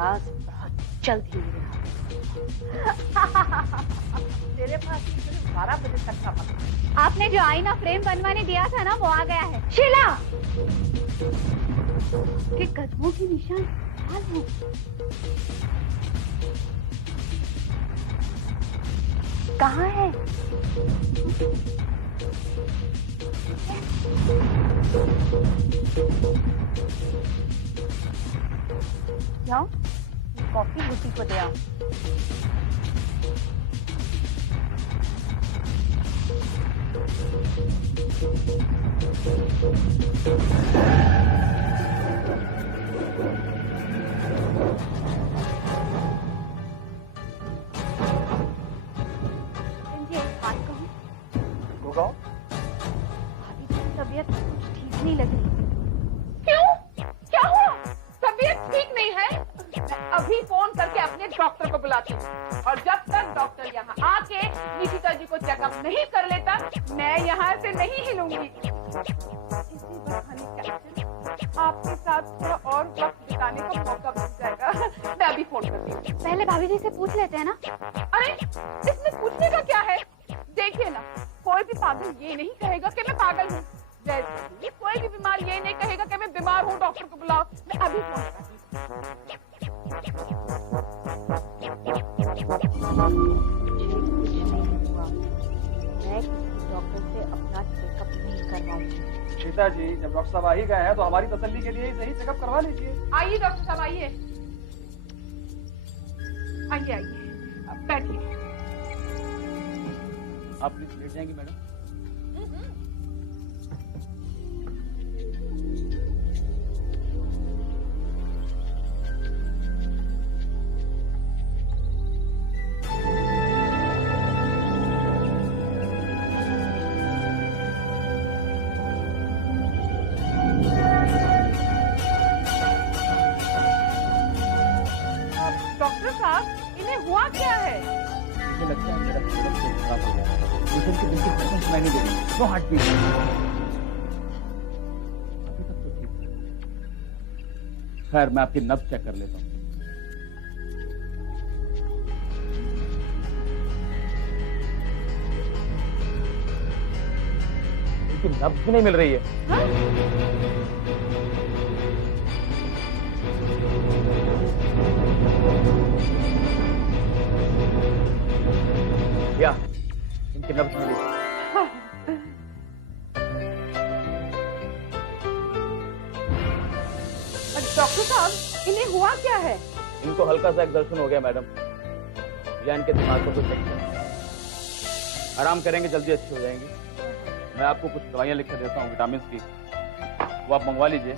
राज बहुत जल्द ही मेरे तेरे पास सिर्फ 12 बजे तक का वक्त। आपने जो आईना फ्रेम बनवाने दिया था ना, वो आ गया है। शीला के कदमों के निशान लाल हैं। कहाँ है? जाओ कॉफी बुटी को दे आओ। भाभी की तबीयत कुछ ठीक नहीं लग रही। क्यों? क्या हुआ? तबीयत ठीक नहीं है? अभी फोन करके अपने डॉक्टर को बुलाती हूँ, और जब तक डॉक्टर यहाँ आके निशिता जी को चेकअप नहीं कर लेता, मैं यहाँ से नहीं हिलूंगी। इसी बहाने कैप्टन आपके साथ थोड़ा और वक्त बिताने का मौका मिल जाएगा। मैं अभी फोन करती हूँ। पहले भाभी जी से पूछ लेते हैं ना। अरे इसमें पूछने का क्या है? देखिए ना, कोई भी पागल ये नहीं कहेगा कि मैं पागल हूँ, जैसे ही कोई भी बीमार ये नहीं कहेगा कि मैं बीमार हूँ, डॉक्टर को बुलाओ। मैं अभी फोन करती हूँ। मैं किसी डॉक्टर से अपना चेकअप नहीं करवाऊंगी। शीता जी, जब डॉक्टर साहब आ ही गए हैं तो हमारी तसल्ली के लिए ही सही चेकअप करवा लीजिए। आइए डॉक्टर साहब, आइए आइए आइए, बैठिए। आप प्लीज लेट जाएंगी मैडम। डॉक्टर साहब, इन्हें हुआ क्या है? मुझे लगता है मेरा पेट खराब हो गया है। पेशेंट की बिल्कुल प्रेजेंस सुनाई नहीं दे रही। No heartbeat. अभी तक तो ठीक है। खैर, मैं आपकी नब्ज चेक कर लेता हूँ। लेकिन नब्ज भी नहीं मिल रही है। या इनकी नब्ज मिली। डॉक्टर साहब, इन्हें हुआ क्या है? इनको हल्का सा एक दर्शन हो गया मैडम, या इनके दिमाग को कुछ नहीं। आराम करेंगे, जल्दी अच्छी हो जाएंगी। मैं आपको कुछ दवाइयां लिख कर देता हूँ विटामिन की, वो आप मंगवा लीजिए।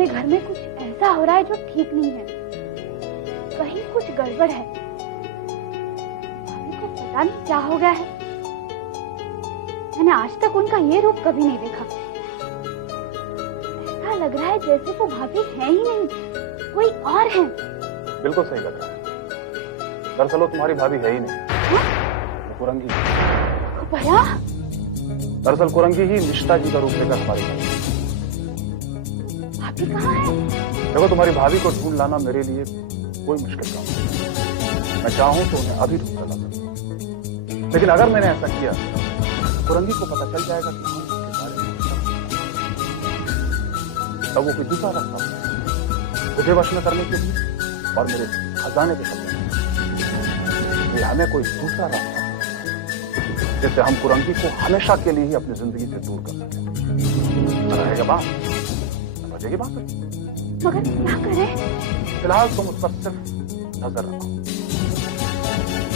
अपने घर में कुछ ऐसा हो रहा है जो ठीक नहीं है। कहीं कुछ गड़बड़ है। भाभी को पता नहीं क्या हो गया है। मैंने आज तक उनका ये रूप कभी नहीं देखा। ऐसा लग रहा है जैसे वो भाभी है ही नहीं, कोई और है। बिल्कुल सही लग रहा है। दरअसल वो तुम्हारी भाभी है ही नहीं। वो कुरंगी है। भया? दरअसल कुरंगी ही निष्ठा जी का रूप लेकर हमारे घर। भाभी कहाँ है? देखो, तुम्हारी भाभी को ढूंढ लाना मेरे लिए कोई मुश्किल काम नहीं। मैं चाहूं तो उन्हें अभी ढूंढ कर ला सकता हूं, लेकिन अगर मैंने ऐसा किया तो कुरंगी को पता चल जाएगा कि हम उसके बारे में तब वो कोई दूसरा रास्ता मुझे वश में करने के लिए और मेरे खजाने के कब्जे में हमें कोई दूसरा रास्ता जिससे हम कुरंगी को हमेशा के लिए ही अपनी जिंदगी से दूर कर सकें। रहेगा बात, बजेगी बात। मगर क्या करें? फिलहाल तुम उस पर सिर्फ नजर रखो,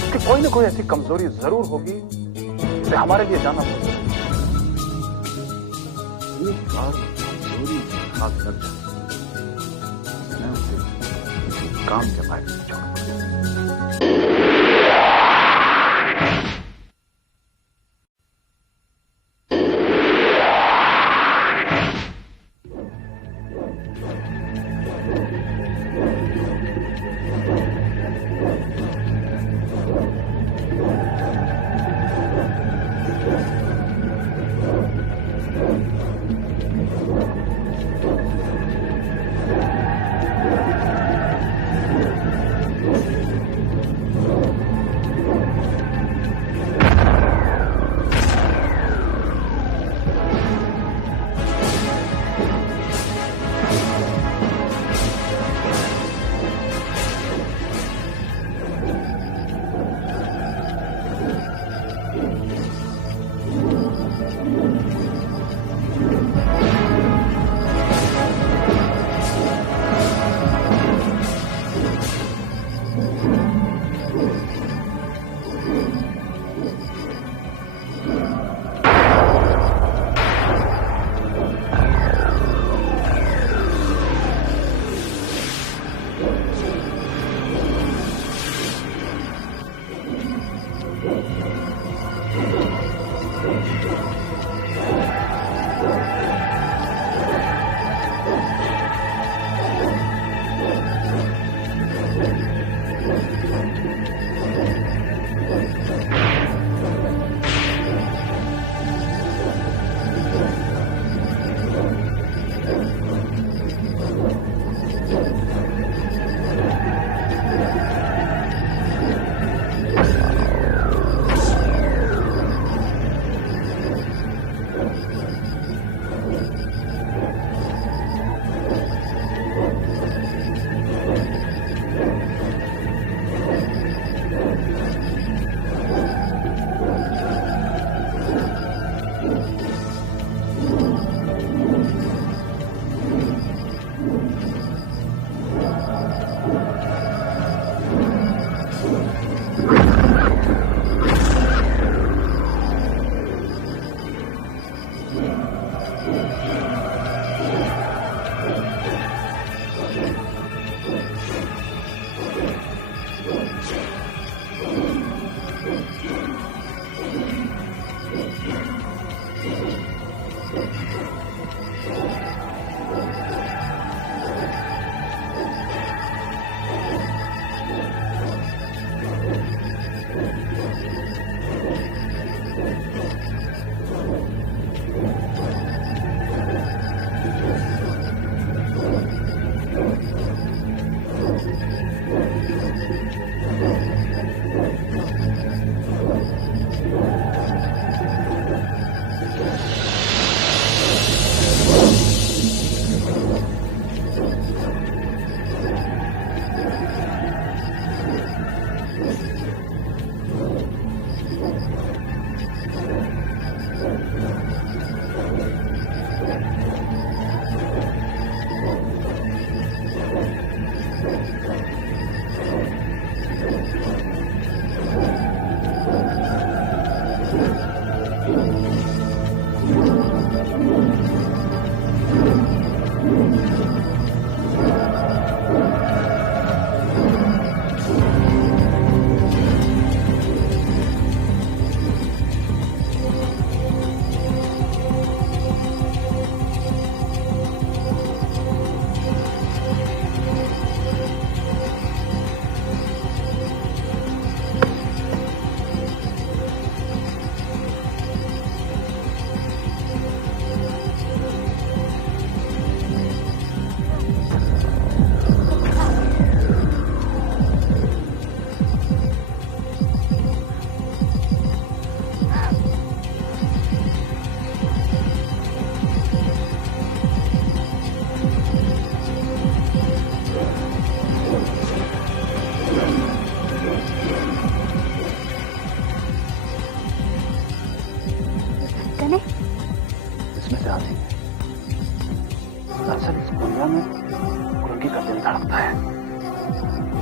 क्योंकि कोई ना कोई ऐसी कमजोरी जरूर होगी जिसे हमारे लिए जाना पड़ेगा। एक बार कमजोरी हाथ लग जाए, मैं उसे काम के बारे में छोड़।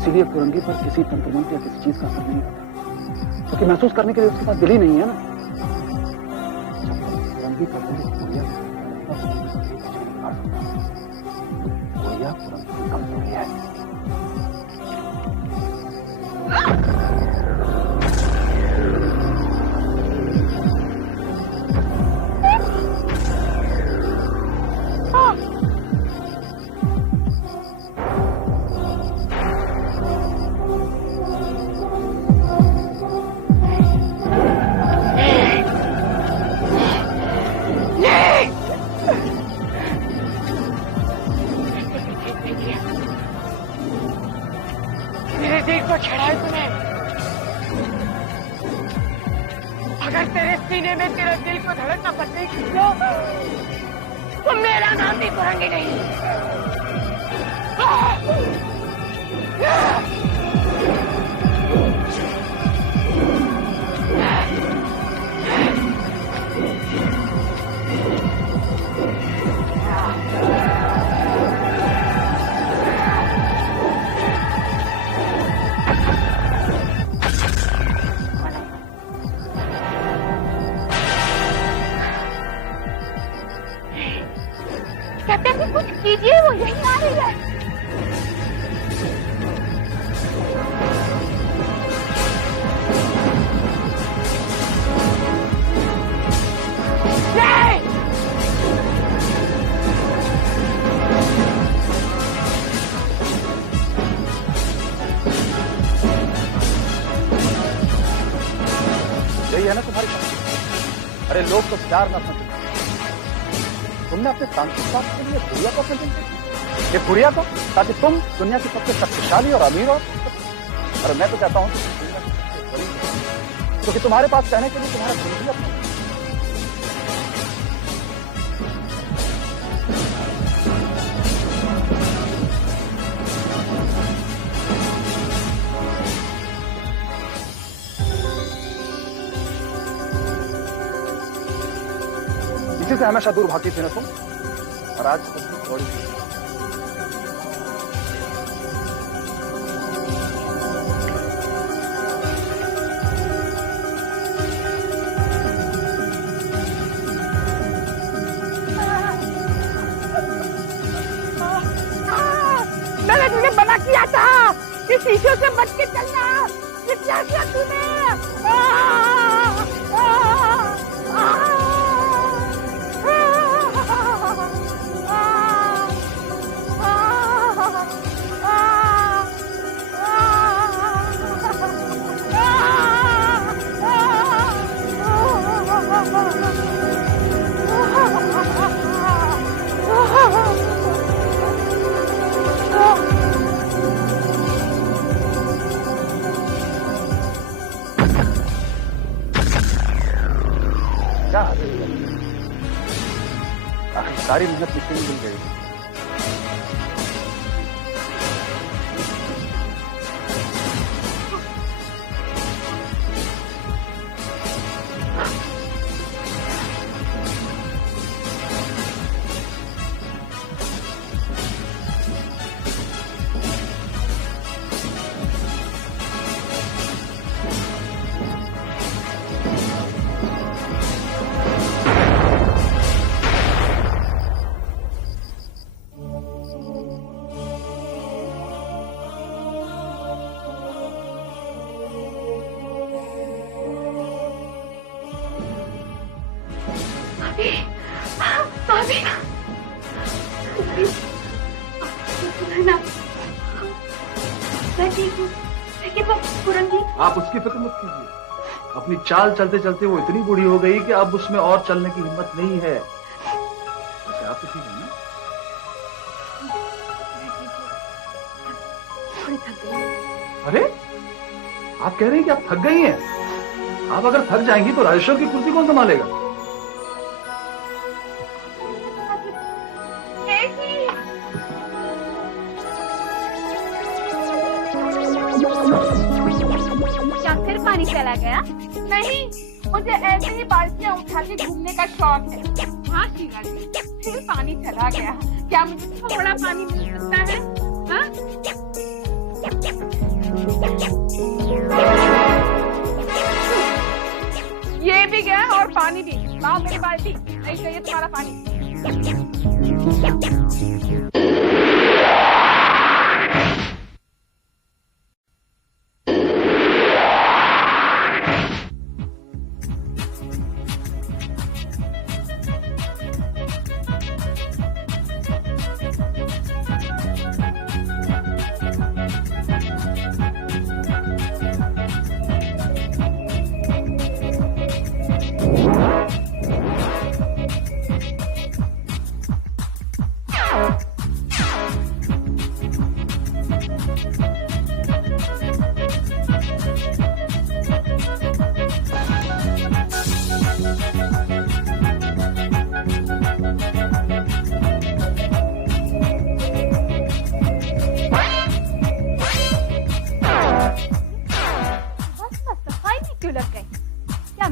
इसीलिए कुरंगी पर किसी तंत्र मंत्र या किसी चीज का असर नहीं होता, क्योंकि महसूस करने के लिए उसके पास दिल ही नहीं है ना। कुरंगी का दिल गुड़िया कुरंगी कमजोरी है। मेरे दिल को छेड़ा है तूने। अगर तेरे सीने में तेरा दिल को धड़कना बंद नहीं किया तो मेरा नाम भी कुरंगी नहीं। कैप्टन जी कुछ कीजिए, वो यही आ रही है। यही है ना तुम्हारी शक्ति। अरे लोग तो प्यार ना समझते, तुमने अपने तांत्रिक बात के लिए गुड़िया को अपने ये गुड़िया को, ताकि तुम दुनिया की सबसे शक्तिशाली और अमीर हो। और मैं तो कहता हूं क्योंकि तुम्हारे पास कहने के लिए तुम्हारा दिल भी अपना। इसी से हमेशा दूर भागती थी ना तुम, और आज थोड़ी मैंने तुझे मना किया था कि शीशों से बच के चलना। ये क्या किया तूने? क्या हासिल किया? आखिर सारी मेहनत मिट्टी में मिल गई। आप उसकी फिक्र मत कीजिए। अपनी चाल चलते चलते वो इतनी बूढ़ी हो गई कि अब उसमें और चलने की हिम्मत नहीं है। वैसे आप तो ठीक है ना? थोड़ी थक गई। अरे आप कह रहे हैं कि आप थक गई हैं? आप अगर थक जाएंगी तो राजेश्वर की कुर्सी कौन संभालेगा? क्या फिर पानी चला गया? नहीं, मुझे ऐसे ही बाल्टियां उठा के घूमने का शौक है। हाँ शीला जी, फिर पानी चला गया। क्या मुझे थोड़ा पानी मिल सकता है? हाँ? पानी भी लाओ, मेरी बाल्टी, नहीं चाहिए तुम्हारा पानी।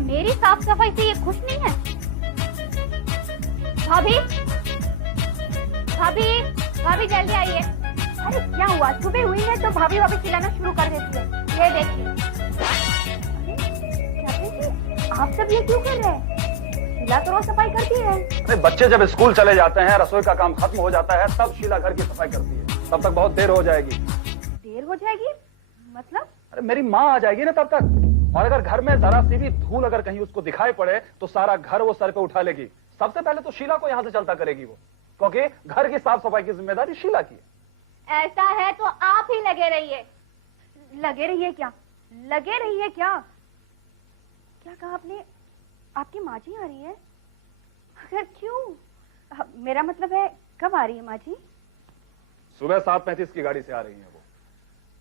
मेरी साफ सफाई से ये खुश नहीं है? भाभी, भाभी, भाभी जल्दी आइए। अरे क्या हुआ? सुबह हुई है तो भाभी भाभी चिल्लाना शुरू कर देती है। ये देखिए। आप सब ये क्यों कर रहे हैं? शीला तो रोज सफाई करती है। अरे बच्चे जब स्कूल चले जाते हैं, रसोई का काम खत्म हो जाता है, तब शीला घर की सफाई करती है। तब तक बहुत देर हो जाएगी। देर हो जाएगी मतलब? अरे मेरी माँ आ जाएगी ना तब तक। और अगर घर में जरा सी भी धूल अगर कहीं उसको दिखाई पड़े तो सारा घर वो सर पे उठा लेगी। सबसे पहले तो शीला को यहाँ से चलता करेगी वो, क्योंकि घर की साफ सफाई की जिम्मेदारी शीला की है। ऐसा है तो आप ही लगे रहिए। लगे रहिए क्या? लगे रहिए क्या? क्या कहा आपने? आपकी माँ जी आ रही है? अगर क्यों? मेरा मतलब है कब आ रही है माँ जी? सुबह 7:35 की गाड़ी से आ रही है वो।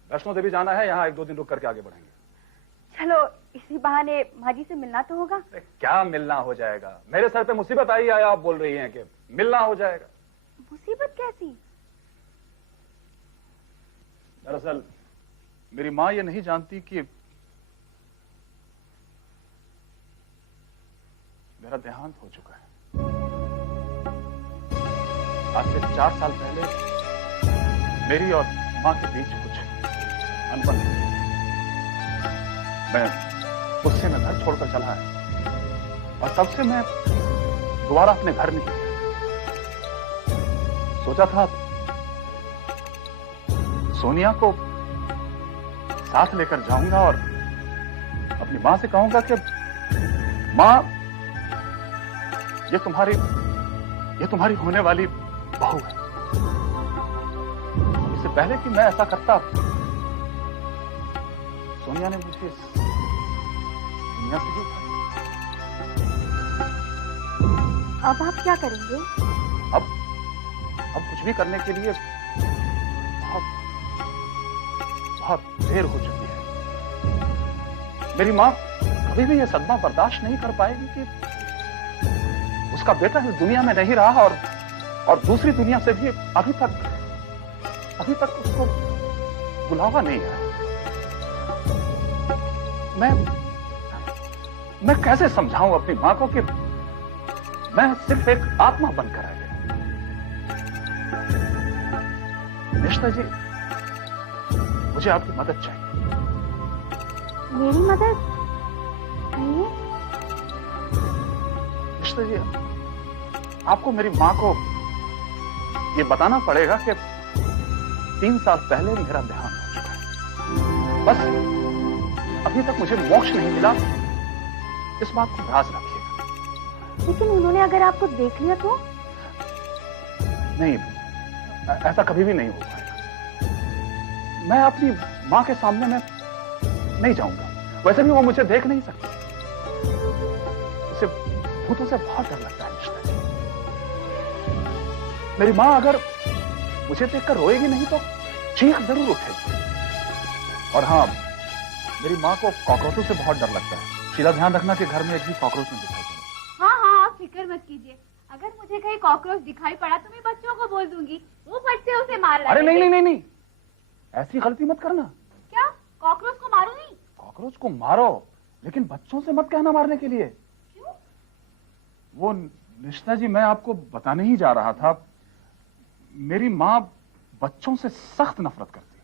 वैष्णो देवी जाना है, यहाँ 1-2 दिन रुक करके आगे बढ़ेंगे। चलो इसी बहाने माँ जी से मिलना तो होगा। क्या मिलना हो जाएगा? मेरे सर पे मुसीबत आई है, आप बोल रही हैं कि मिलना हो जाएगा। मुसीबत कैसी? दरअसल मेरी माँ ये नहीं जानती कि मेरा देहांत हो चुका है। आज से 4 साल पहले मेरी और माँ के बीच कुछ अनबन हुई। मैं उससे मैं घर छोड़कर चला आया और तब से मैं दोबारा अपने घर नहीं गया। सोचा था सोनिया को साथ लेकर जाऊंगा और अपनी मां से कहूंगा कि मां, ये तुम्हारी होने वाली बहू है। इससे पहले कि मैं ऐसा करता, सोनिया ने मुझे इस दुनिया से देखा। अब आप क्या करेंगे? अब कुछ भी करने के लिए बहुत देर हो चुकी है। मेरी माँ कभी भी यह सदमा बर्दाश्त नहीं कर पाएगी कि उसका बेटा इस दुनिया में नहीं रहा और दूसरी दुनिया से भी अभी तक उसको बुलावा नहीं आया। मैं कैसे समझाऊं अपनी मां को कि मैं सिर्फ एक आत्मा बनकर आ गया। निष्ठा जी, मुझे आपकी मदद चाहिए। मेरी मदद? कहिए। निष्ठा जी, आपको मेरी मां को यह बताना पड़ेगा कि 3 साल पहले मेरा देहांत हो चुका है। बस अभी तक मुझे मोक्ष नहीं मिला, इस बात को ध्यान रखिएगा। लेकिन उन्होंने अगर आपको देख लिया तो? नहीं, ऐसा कभी भी नहीं हो पाएगा। मैं अपनी मां के सामने में नहीं जाऊंगा। वैसे भी वो मुझे देख नहीं सकती। उसे भूतों से बहुत डर लगता है निष्ठा जी। मेरी मां अगर मुझे देखकर रोएगी नहीं तो चीख जरूर उठेगी। और हाँ, मेरी माँ को कॉकरोचों से बहुत डर लगता है। शीला, ध्यान रखना कि घर में एक भी कॉकरोच नहीं दिखाई पड़े। हाँ हाँ, आप फिक्र मत कीजिए। अगर मुझे कहीं कॉकरोच दिखाई पड़ा तो मैं बच्चों को बोल दूंगी, वो फट से उसे मार डालेंगे। अरे नहीं, ऐसी गलती मत करना। क्या? कॉकरोच को मारो नहीं? कॉकरोच को मारो, लेकिन बच्चों से मत कहना मारने के लिए। क्यों? वो निष्ठा जी, मैं आपको बताने ही जा रहा था। मेरी माँ बच्चों से सख्त नफरत करती है।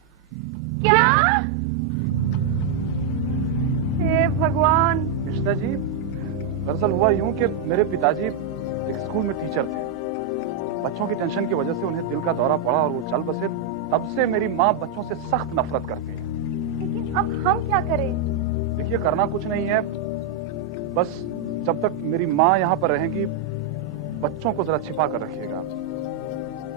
क्या? हे भगवान। निष्ठा जी, दरअसल हुआ यूं कि मेरे पिताजी एक स्कूल में टीचर थे। बच्चों की टेंशन की वजह से उन्हें दिल का दौरा पड़ा और वो चल बसे। तब से मेरी माँ बच्चों से सख्त नफरत करती है। लेकिन अब हम क्या करें? देखिए, करना कुछ नहीं है, बस जब तक मेरी माँ यहाँ पर रहेंगी बच्चों को जरा छिपा कर रखिएगा।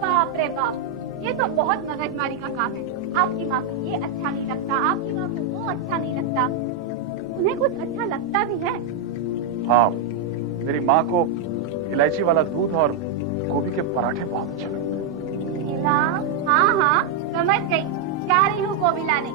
बाप रे बाप, ये तो बहुत मगजमारी का काम है। आपकी माँ को ये अच्छा नहीं लगता, आपकी माँ को वो अच्छा नहीं लगता, उन्हें कुछ अच्छा लगता भी है। हाँ, मेरी माँ को इलायची वाला दूध और गोभी के पराठे बहुत अच्छे लगते हैं। हाँ हाँ, समझ गई, जा रही हूँ गोभी लाने।